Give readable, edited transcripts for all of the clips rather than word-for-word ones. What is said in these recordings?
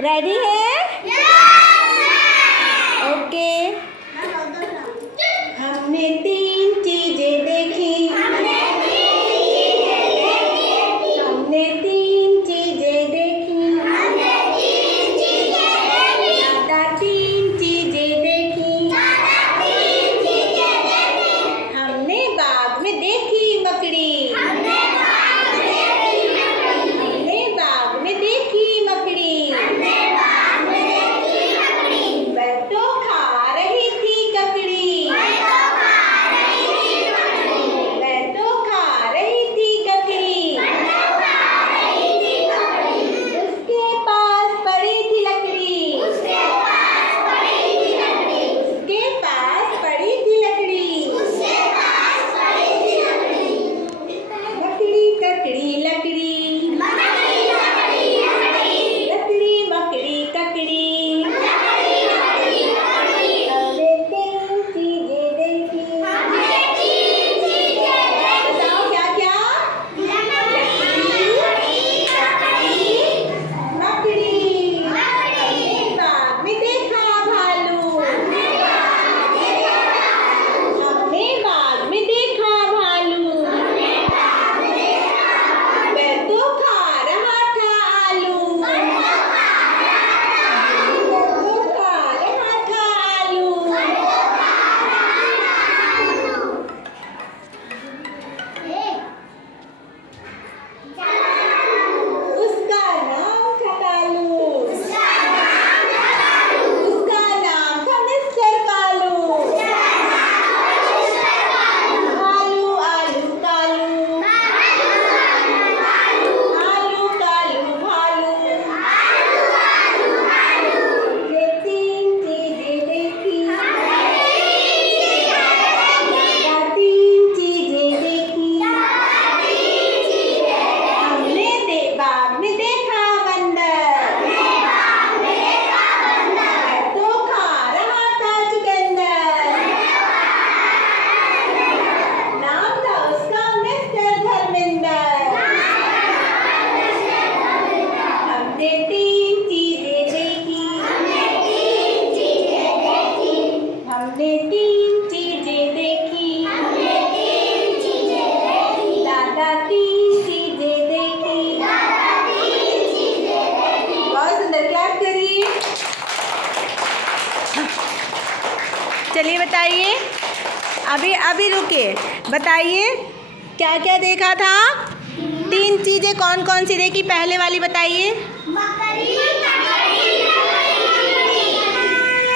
Ready है? Okay. हमने तीन चीजें देखी। हमने तीन चीजें देखी। दादा तीन चीजें देखी। हमने बाग में देखी मकड़ी। हमने बाग में देखी मकड़ी। वह तो खा रही थी ककड़ी। वह तो खा रही थी ककड़ी। उसके पास पड़ी थी लकड़ी। उसके पास पड़ी थी लकड़ी। लकड़ी ककड़ी लकड़ी। लकड़ी मकड़ी ककड़ी। हमने तीन चीजें देखी। बताओ क्या क्या? मकड़ी। हमने बाग में देखा भालू। हमने बाग में देखा भालू। वह तो खा रहा था आलू। वह तो खा रहा था आलू। उसका नाम था कालू। उसका नाम था मिस्टर कालू। आलू आलू कालू। आलू कालू भालू। हमने तीन चीजें देखी। दादा तीन चीजें देखी। हमने बाग में देखा बंदर। वह तो खा रहा था चुकंदर। नाम था उसका मिस्टर धर्मेंद्र। हमने तीन चीजें देखी। हमने तीन चीजें देखी। दादा तीन चीजें देखी। बहुत सुंदर, क्लैप करिए। चलिए बताइए, अभी रुकिए, बताइए क्या क्या देखा था? तीन चीजें कौन कौन सी देखी? पहले वाली बताइए।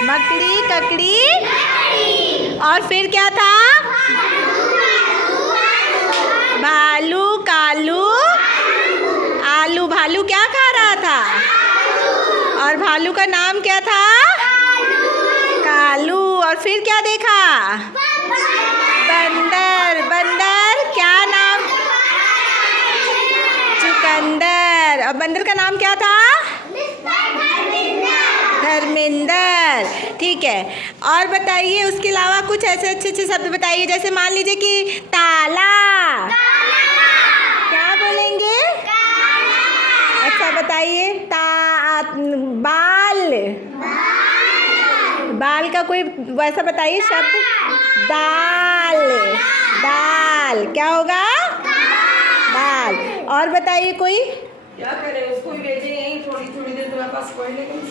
मकड़ी ककड़ी और फिर क्या था? भालू कालू आलू। भालू क्या खा रहा था? और भालू का नाम क्या था? कालू। और फिर क्या देखा? बंदर। बंदर क्या नाम? चुकंदर। और बंदर का नाम क्या था? धर्मेंद्र। ठीक है, और बताइए उसके अलावा कुछ ऐसे अच्छे अच्छे शब्द बताइए। जैसे मान लीजिए कि ताला। क्या बोलेंगे? अच्छा बताइए। बाल। बाल का कोई वैसा बताइए शब्द। दाल। दाल क्या होगा? दाल। और बताइए कोई। क्या करें, उसको ही भेजे यहीं थोड़ी थोड़ी देर तुम्हारे पास पढ़ने को।